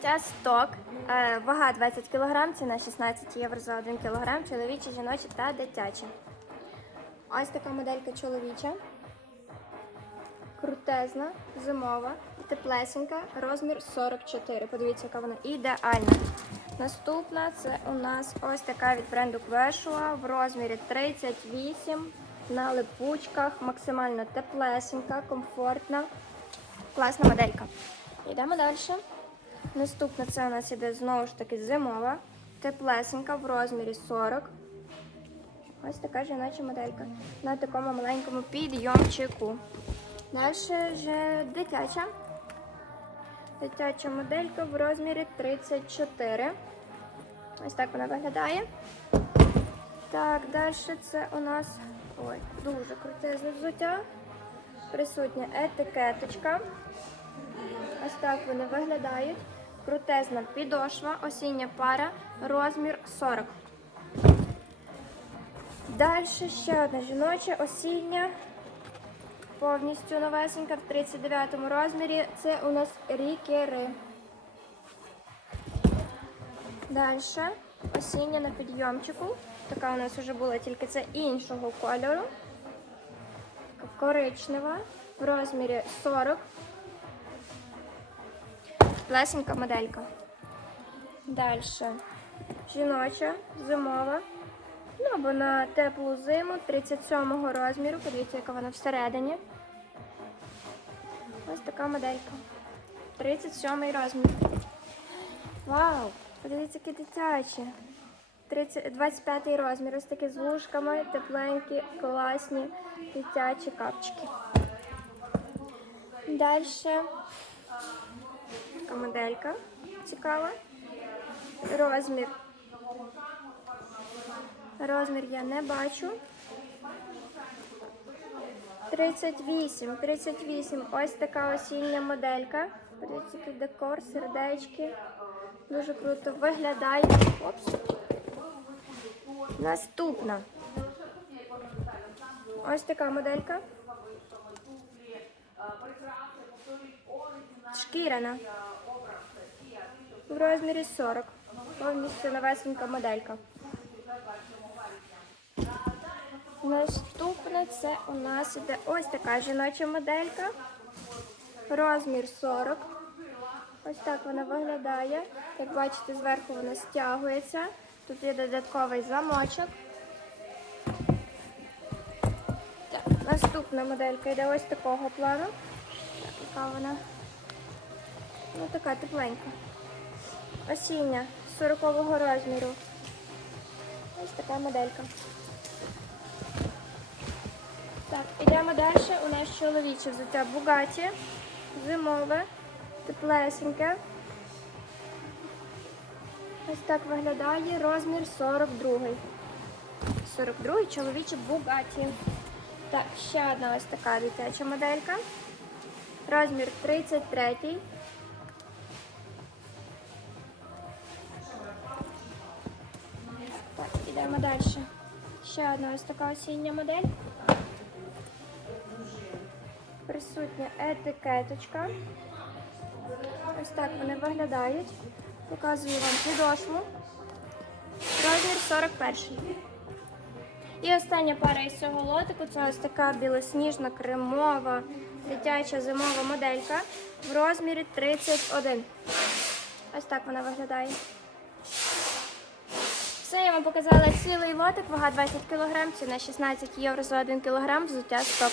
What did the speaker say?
Взуття сток, е, вага 20 кг, ціна 16 євро за 1 кг, чоловічі, жіночі та дитячі. Ось така моделька чоловіча. Крутезна, зимова, теплесенька, розмір 44. Подивіться, яка вона ідеальна. Наступна це у нас ось така від бренду Quechua в розмірі 38 на липучках, максимально теплесенька, комфортна, класна моделька. Йдемо далі. Наступна це у нас іде знову ж таки зимова, теплесенька в розмірі 40. Ось така жіноча моделька на такому маленькому підйомчику. Далі вже дитяча. Дитяча моделька в розмірі 34. Ось так вона виглядає. Так, далі це у нас ой, дуже крутезне взуття. Присутня етикеточка. Ось так вони виглядають. Крутезна підошва, осіння пара, розмір 40. Далі ще одна жіноча осіння, повністю новесенька в 39 розмірі. Це у нас рікери. Далі осіння на підйомчику. Така у нас вже була тільки це іншого кольору. Коричнева в розмірі 40. Лесенька моделька. Далі жіноча, зимова. Ну, або на теплу зиму 37 розміру. Подивіться, яка вона всередині. Ось така моделька. 37 розмір. Вау! Подивіться, які дитячі. 30, 25 розмір. Ось такі з вушками, тепленькі, класні, дитячі капчики. Далі така моделька цікава. Розмір. Розмір я не бачу. 38, 38. Ось така осіння моделька. Подивіться, декор, сердечки. Дуже круто виглядає. Опс. Наступна. Ось така моделька. Шкіряна. В розмірі 40. Повністю новесенька моделька. Наступне це у нас іде ось така жіноча моделька. Розмір 40. Ось так вона виглядає. Як бачите, зверху вона стягується. Тут є додатковий замочок. Так, наступна моделька йде ось такого плану. Так, яка вона? Ну, така тепленька. Осіння 40-го розміру. Ось така моделька. Так, ідемо далі. У нас чоловіче взуття Бугаті. Зимове, теплесеньке. Ось так виглядає розмір 42. 42 чоловіче Бугаті. Так, ще одна ось така дитяча моделька. Розмір 33. Так, ідемо далі. Ще одна ось така осіння модель. Присутня етикеточка. Ось так вони виглядають. Показую вам підошву. Розмір 41. І остання пара із цього лотику це ось така білосніжна кремова дитяча зимова моделька в розмірі 31. Ось так вона виглядає. Все, я вам показала цілий лотик, вага 20 кг, ціна 16 євро за 1 кг, взуття стоп.